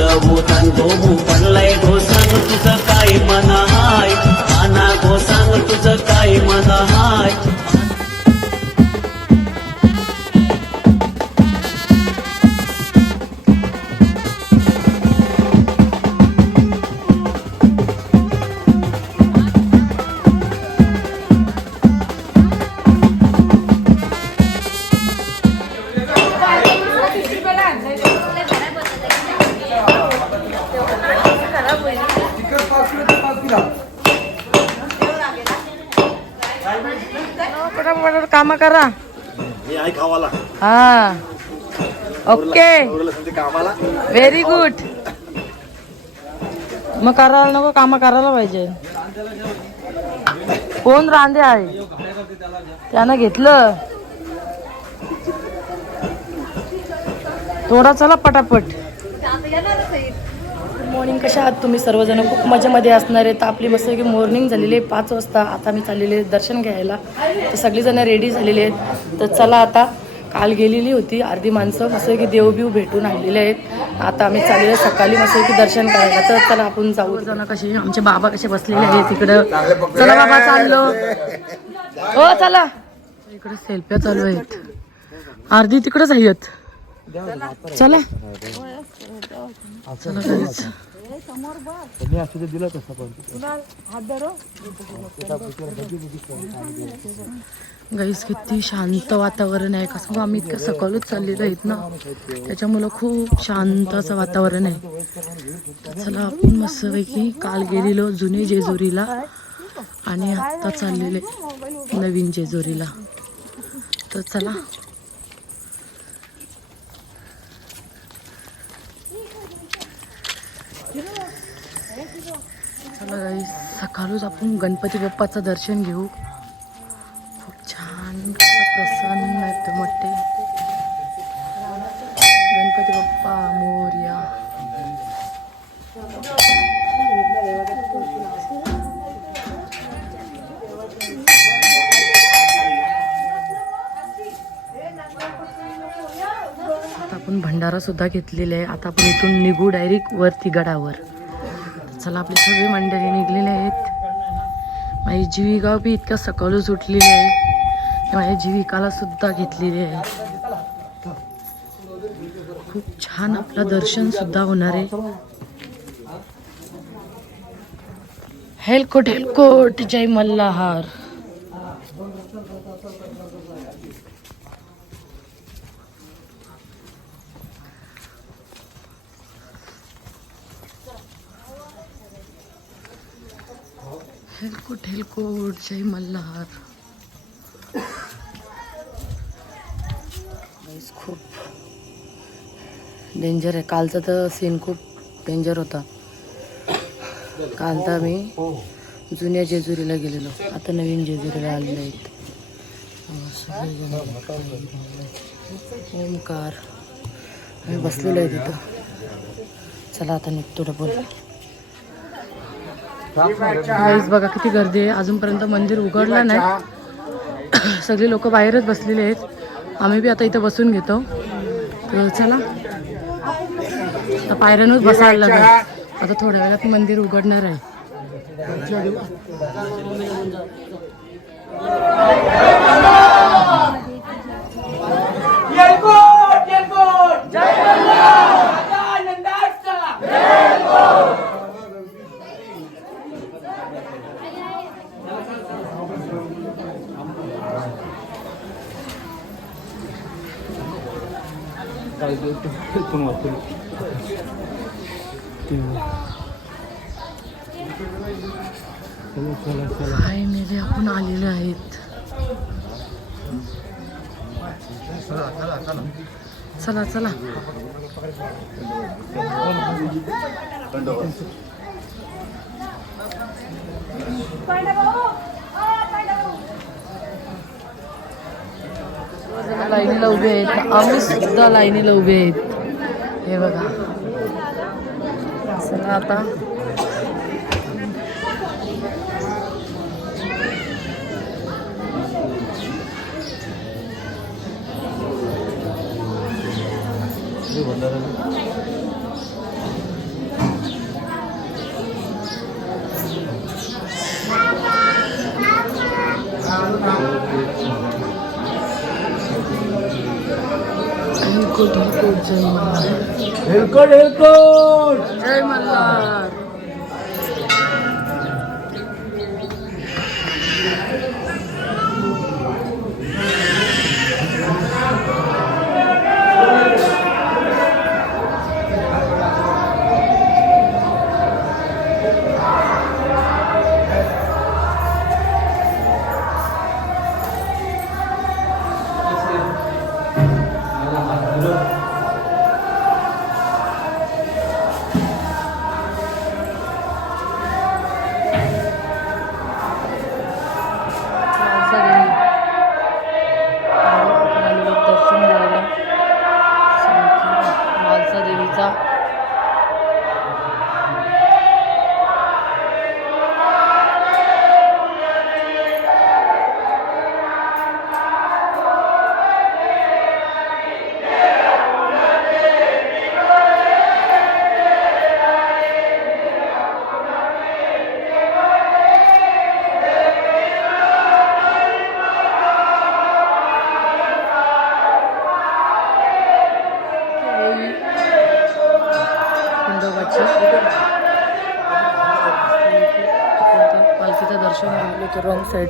गो सांगो मू पडलाय व्हेरी गुड मग करायला नको काम करायला पाहिजे. कोण रांदे आहे त्यानं घेतलं. थोडा चला पटापट. गुड मॉर्निंग कशा आहात तुम्ही सर्वजण? खूप मजेमध्ये असणार आहे. तर आपली मस्त की मॉर्निंग झालेली आहे पाच वाजता. आता मी चाललेले दर्शन घ्यायला. तर सगळीजण रेडी झालेली आहेत. तर चला आता. काल गेलेली होती अर्धी माणसं. मस्त की देवबिव भेटून आणलेले आहेत. आता आम्ही चाललेलो सकाळी. मस्त की दर्शन करायला. तर चला आपण जाऊ. जण कसे आमचे बाबा कसे बसलेले आहेत तिकडं चला बाबा चाललो. हो चला. इकडे सेल्फ्या चालू आहेत. अर्धी तिकडच आहेत. चला चला. Guys. गाईस किती शांत वातावरण आहे. कसं आम्ही इतकं सकाळच चाललेलो आहेत ना? त्याच्यामुळं खूप शांत असं वातावरण आहे. तर चला आपण मस्तपैकी काल गेलेलो जुने जेजुरीला आणि आत्ता चाललेले नवीन जेजुरीला. तर चला चला सकाळच आपण गणपती बाप्पाचं दर्शन घेऊ. खूप छान असं प्रसन्न आहेत मोठे. गणपती बाप्पा मोर्या. आता आपण भंडारा सुद्धा घेतलेला आहे. आता आपण इथून निघू डायरेक्ट वरती गडावर. चला आपली सगळी मंडळी निघलेली आहेत. माझी जीविका बी इतक्या सकाळच उठलेली आहे. की माझ्या जीविकाला सुद्धा घेतलेली आहे. खूप छान आपलं दर्शन सुद्धा होणार आहे. हेलकोट हेलकोट जय मल्हार. हेलकोट हेलकोट जय मल्हार। खूप डेंजर आहे. कालचा तर सीन खूप डेंजर होता. काल तर आम्ही जुन्या जेजुरीला गेलेलो. आता नवीन जेजुरीला आलेलो आहेत. ओमकार आम्ही बसलेलो आहे तिथं. चला आता निघतो डबल. गाईज बघा किती गर्दी आहे. अजूनपर्यंत मंदिर उघडलं नाही. सगळे लोक बाहेरच बसलेले आहेत. आम्ही बी आता इथं बसून घेतो. चला. आता बसायला लागेल. आता थोड्या वेळात मंदिर उघडणार आहे फायनली आपण आलेलो आहेत चला चला लाईनीला उभे आहेत. आम्ही सुद्धा लाईनीला उभे आहेत. हे बघा. चला आता. हेलकोट জয় মাল্লা।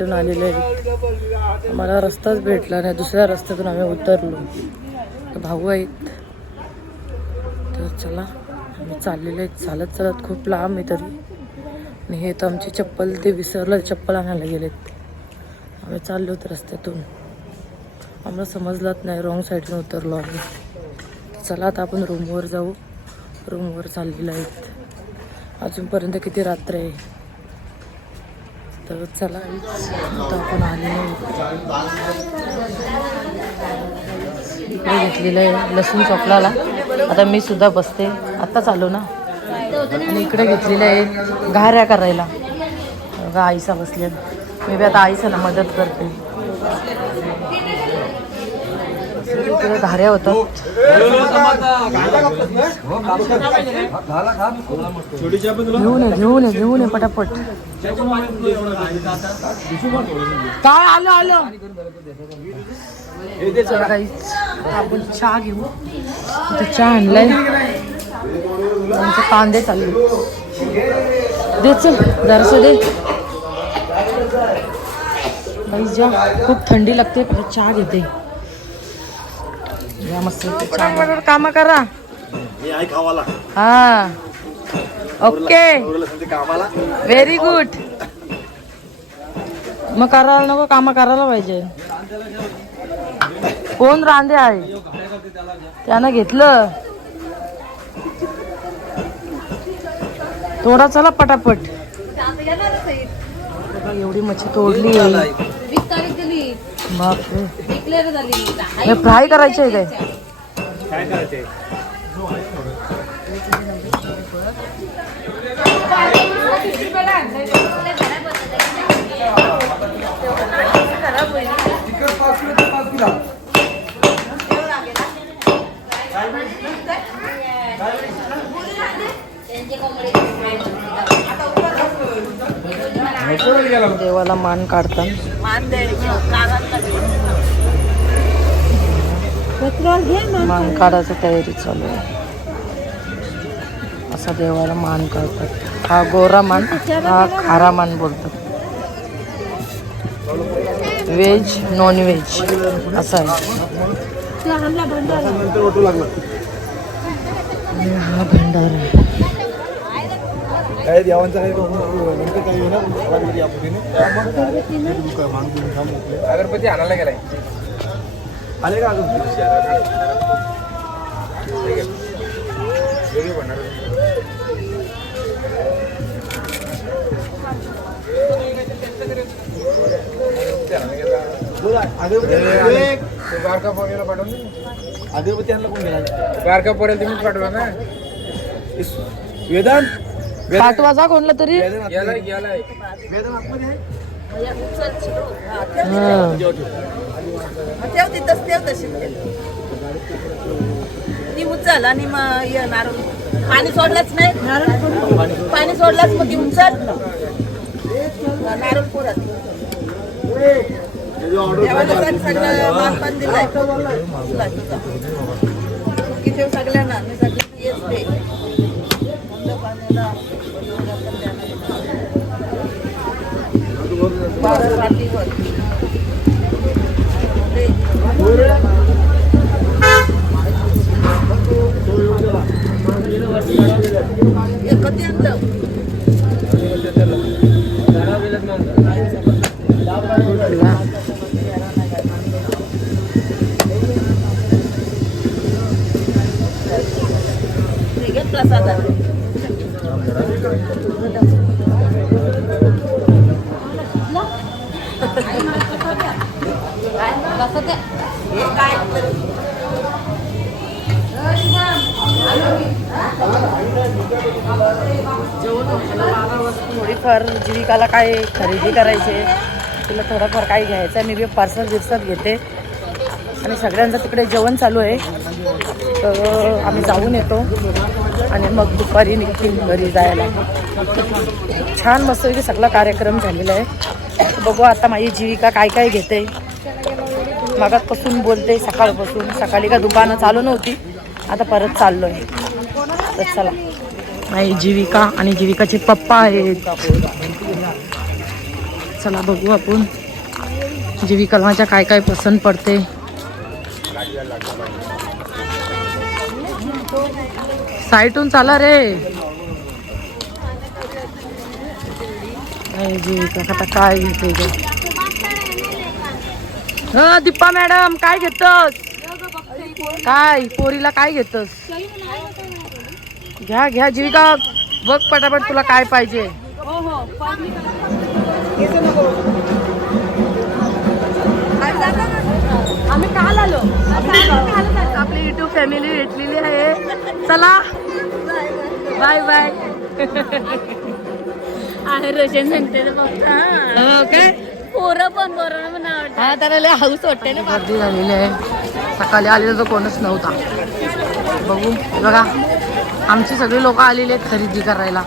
तर आलेले आहे मला रस्ताच भेटला नाही. दुसऱ्या रस्त्यातून आम्ही उतरलो. भाऊ आहेत. तर चला आम्ही चाललेले आहेत. चालत चालत खूप लांब आहे तरी. आणि हे तर आमची चप्पल ते विसरलं चप्पल आणायला गेलेत. आम्ही चाललो होतो रस्त्यातून. आम्हाला समजलाच नाही. रॉंग साईडून उतरलो आम्ही. चला आता आपण रूमवर जाऊ. रूमवर चाललेलं आहेत. अजूनपर्यंत किती रात्र आहे? तर चला आपण आलेलो इकडे घेतलेलं आहे लसूण चोपलाला. आता मी सुद्धा बसते. आत्ताच आलो ना. आणि इकडे घेतलेलं आहे घाऱ्या करायला. आईसा बसल्या मी बी आता आईसाला मदत करते. इकडे धाऱ्या होतात. घेऊन ये घेऊन ये घेऊन ये पटापट. काय आलं आलं? चला आपण चहा घेऊ. इथे चहा आणलाय. आमचे कांदे चालले दे चल जरासं दे. जा. खूप थंडी लागते चहा घेते. या मस्त काम करा. मी आहे खावाला हा. ओके. व्हेरी गुड मग करायला नको काम करायला पाहिजे. कोण रांदे आहे त्यानं घेतलं. तोडा चला पटापट. एवढी मच्छी तोडली आहे वीस तारीख दिली बापरे. फ्राय करायचे आहे काय देवाला. मान काढतात. मान काढायची तयारी चालू आहे. असा देवाला मान काढतात. हा गोरा मान हा खारा मान बोलतात. व्हेज नॉन व्हेज असं आहे. हा भंडारा आहे. काय देवांचा काही नंतर काही आहे ना वाटली आपण अगरबत्ती आणायला गेलाय. आले का अजून? अगरबत्ती आणला. कोण गेला? बारका पोरेल तुम्हीच पाठवा ना. वेदांत? पाठवा जा कोणला तरी? आहे. हा. ती उचल आणि मग ये नारळ. पाणी सोडलंच नाही. पाणी सोडलंच मग ती उचल नारळ पुरत. देवाला सगळं दिलाय. किती सगळ्यांना मी सगळ्यांना येच बारा होते थोडीफार जीविकाला काय खरेदी करायची आहे तिला थोडंफार काय घ्यायचं आहे मी बी पार्सल दिवसात घेते. आणि सगळ्यांचं तिकडे जेवण चालू आहे. तर आम्ही जाऊन येतो. आणि मग दुपारी निघतील घरी जायला. छान मस्तपैकी सगळा कार्यक्रम झालेला आहे. बघू आता माझी जीविका काय काय घेते. मागातपासून बोलते सकाळपासून. सकाळी का दुकानं चालू नव्हती. आता परत चाललो आहे तर चला. नाही जीविका आणि जीविकाचे पप्पा आहेत. चला बघू आपण. जीविकाला माझ्या काय काय पसंत पडते. साईटून चाला रे. नाही जीविका आता काय घेते ह दीपा मॅडम काय घेतस? काय पोरीला काय घेतस? घ्या घ्या जीविका बघ पटापट तुला काय पाहिजे. आम्ही काल आलो. आपली युट्यूब फॅमिली भेटलेली आहे. चला. बाय बाय आहे रोशन सांगते काय पोरं पण पोरांना पण आवडतं हा त्याला लय हाऊस वाटते ना गर्दी झालेली आहे. सकाळी आलेला तर कोणच नव्हता. बघू बघा. आमची सगळी लोक आलेली आहेत खरेदी करायला.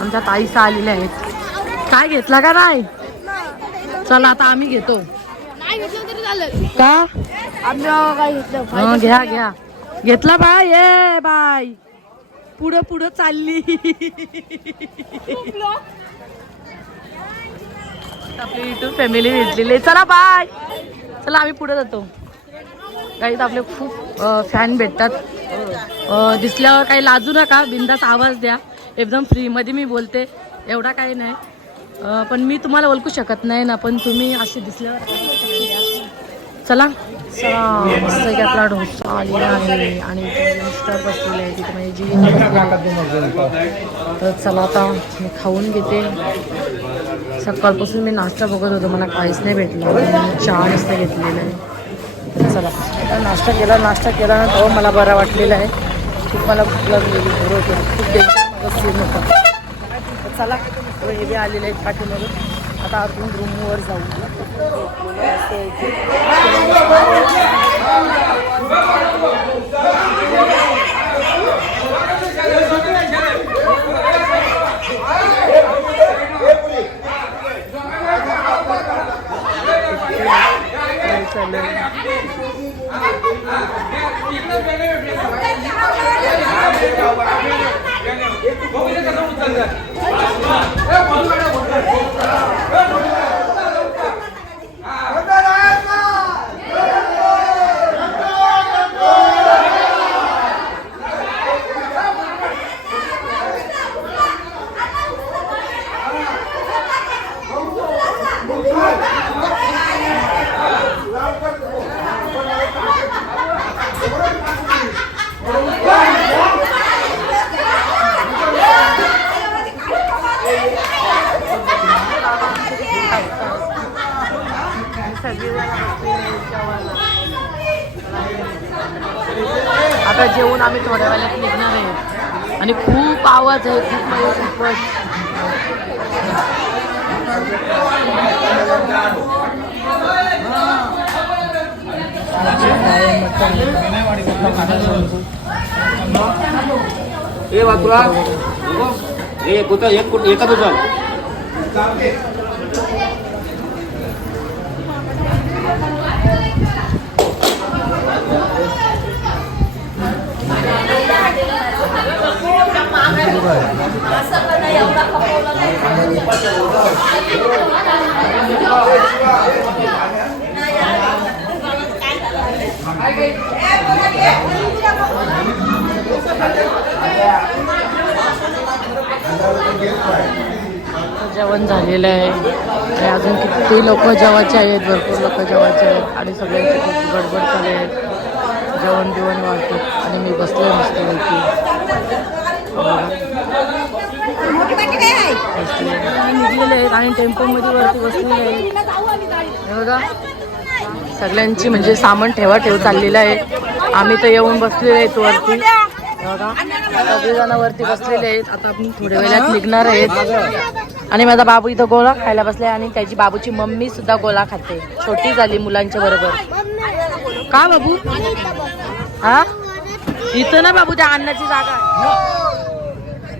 आमच्या ताईसा आलेल्या आहेत. काय घेतला का नाही? चला आता आम्ही घेतो. नाही घेतलं तरी झालं का? घेतलं? हं, घ्या घ्या. घेतला बाय ये बाय पुढं पुढं चालली. आपली युट्यूब फॅमिली भेटलेली आहे. चला बाय चला आम्ही पुढे जातो. काही आपले खूप फॅन भेटतात. दिसल्यावर काही लाजू नका बिंदास आवाज द्या. एकदम फ्रीमध्ये मी बोलते एवढा काही नाही. पण मी तुम्हाला ओळखू शकत नाही ना पण तुम्ही असे दिसल्यावर चला. चला मस्त की आपला डोसा आलेला आहे आणि मिस्टर बसलेले आहे तिथे म्हणजे जी तर चला आता मी खाऊन घेते. सकाळपासून मी नाश्ता बघत होतो. मला काहीच नाही भेटलं. मी चहा नाश्ता घेतलेलं आहे. चला. आता नाश्ता केला नाश्ता केला ना तेव्हा मला बरा वाटलेला आहे. खूप मला लागलेली बरोबर खूप चला. हे बी आलेले आहेत पाठीमधून आता आपण रूमवर जाऊ. चालेल आता जेवून आम्ही थोड्या वेळात निघणार आहे. आणि खूप आवाज आहे खूप म्हणजे खूपच. ए वाकुळा. ए कुठं? एक कुठं एकच तुझं जेवण झालेलं आहे. आणि अजून किती लोक जेवायचे आहेत भरपूर लोक जेवायचे आहेत. आणि सगळ्यांची खूप गडबड चालू आहे. जेवण बिवण वाढतो. आणि मी बसले मस्त निघलेले आहेत आणि टेम्पोमध्ये वरती बसलेले आहेत. हे बघा सगळ्यांची म्हणजे सामान ठेवा ठेव चाललेलं आहे आम्ही तर येऊन बसलेले आहेत वरती सगळेजण वरती बसलेले आहेत. आता आपण थोड्या वेळात निघणार आहेत आणि माझा बाबू इथं गोळा खायला बसलाय आणि त्याची बाबूची मम्मी सुद्धा गोळा खाते. छोटी झाली मुलांच्या बरोबर. का बाबू हा? इथं ना बाबू त्या अन्नाची जागा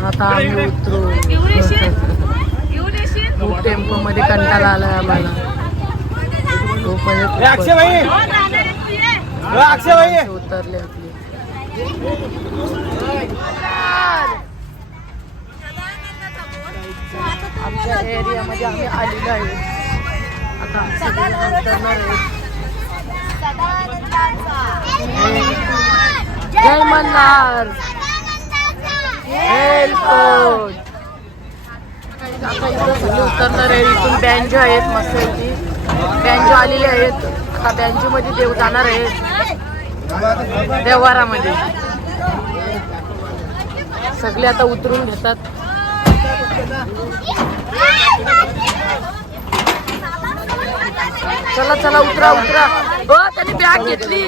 आता आम्ही उतरू खूप टेम्पो मध्ये कंटाळा आलाय आम्हाला खूप म्हणजे उतरले आपले आमच्या एरियामध्ये आम्ही आलेलो आहे आता जय मल्हार. आता इथं सगळे उतरणार आहे. इथून बँजो आहेत मस्त बँजो आलेले आहेत. आता बँजो मध्ये देव जाणार आहेत देवारामध्ये सगळे आता उतरून घेतात. चला चला उतरा उतरा. हो त्यांनी बॅग घेतली.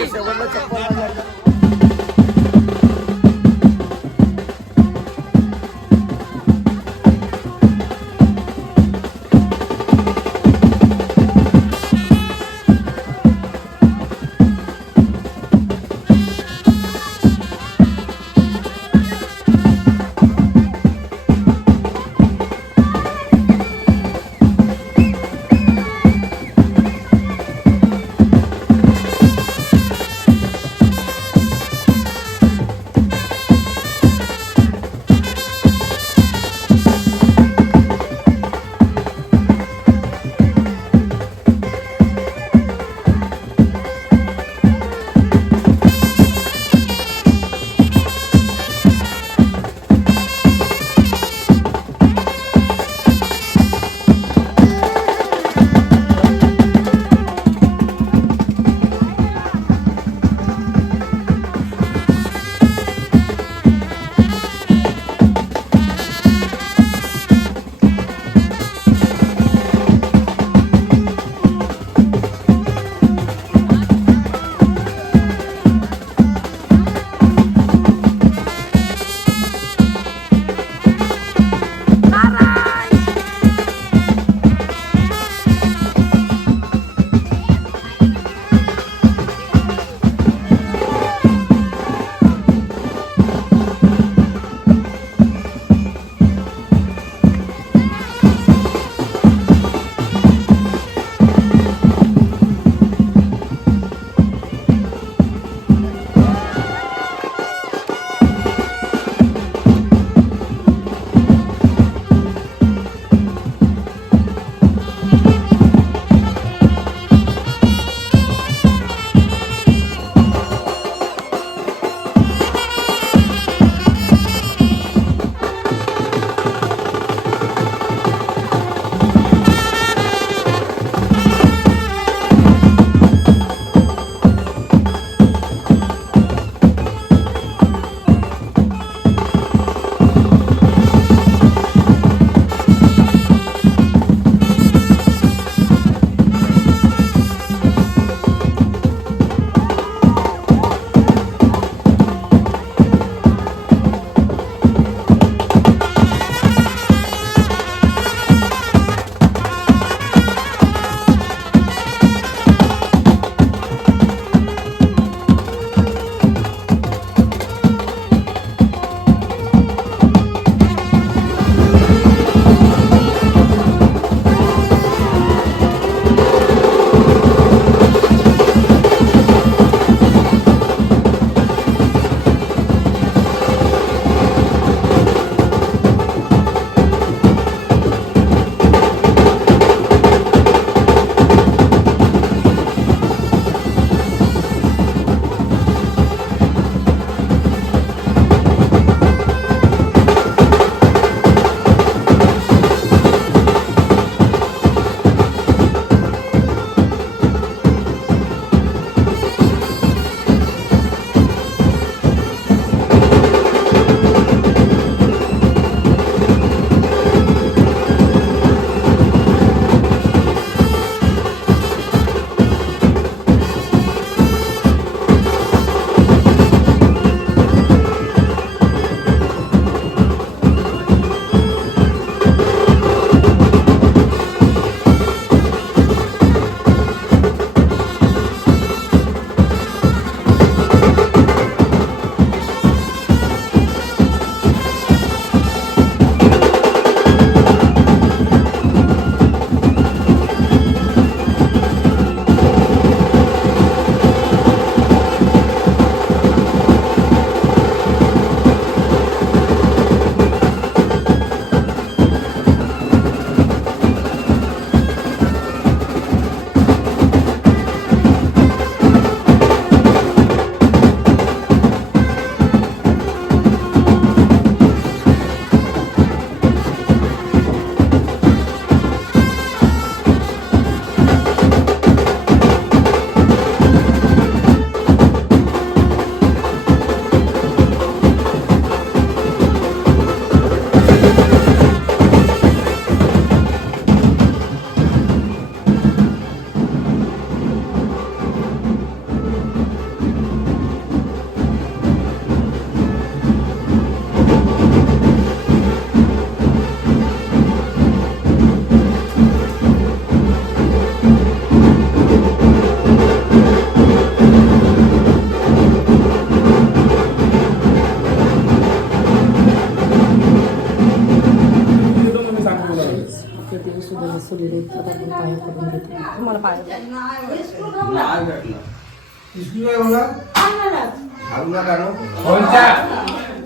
कोणचा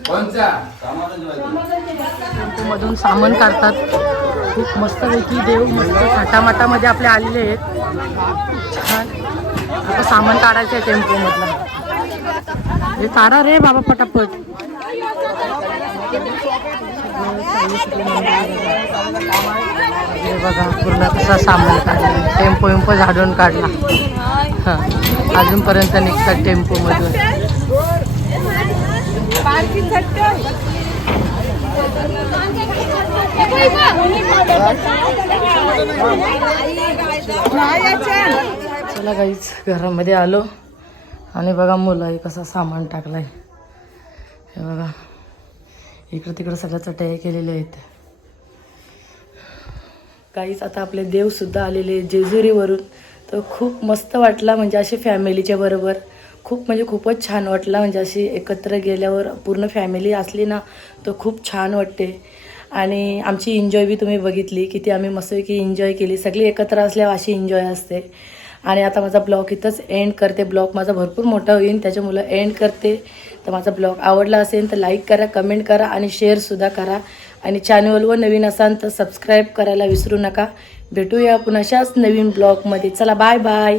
कोणचा मधून सामान काढतात. खूप मस्तपैकी देव मस्त थाटामाटामध्ये आपले आलेले आहेत. छान. आता सामान काढायचं आहे टेम्पोमधलं. हे काढा रे बाबा पटापट. हे बघा पूर्ण कसा सामान काढला. टेम्पो विम्पो झाडून काढला. हां. अजूनपर्यंत निघतात टेम्पोमधून. चला गाईच घरामध्ये आलो. आणि बघा मुलं कसा सामान टाकलाय. हे बघा. इकडं तिकडं सगळ्या चटया केलेल्या आहेत. काहीच आता आपले देवसुद्धा आलेले जेजुरीवरून. तर खूप मस्त वाटला म्हणजे अशी फॅमिलीच्या बरोबर. खूप म्हणजे खूपच छान वाटला म्हणजे अशी एकत्र गेल्यावर पूर्ण फॅमिली असली ना तर खूप छान वाटते. आणि आमची एन्जॉय बी तुम्ही बघितली किती आम्ही मस्तपैकी एन्जॉय केली. सगळी एकत्र असल्यावर अशी एन्जॉय असते. आणि आता माझा ब्लॉग इथंच एंड करते. ब्लॉग माझा भरपूर मोठा होईल त्याच्यामुळं एंड करते. तर माझा ब्लॉग आवडला असेल तर लाईक करा कमेंट करा आणि शेअरसुद्धा करा. आणि चॅनलवर नवीन असाल तर सबस्क्राईब करायला विसरू नका. भेटूया आपण अशाच नवीन ब्लॉगमध्ये. चला बाय बाय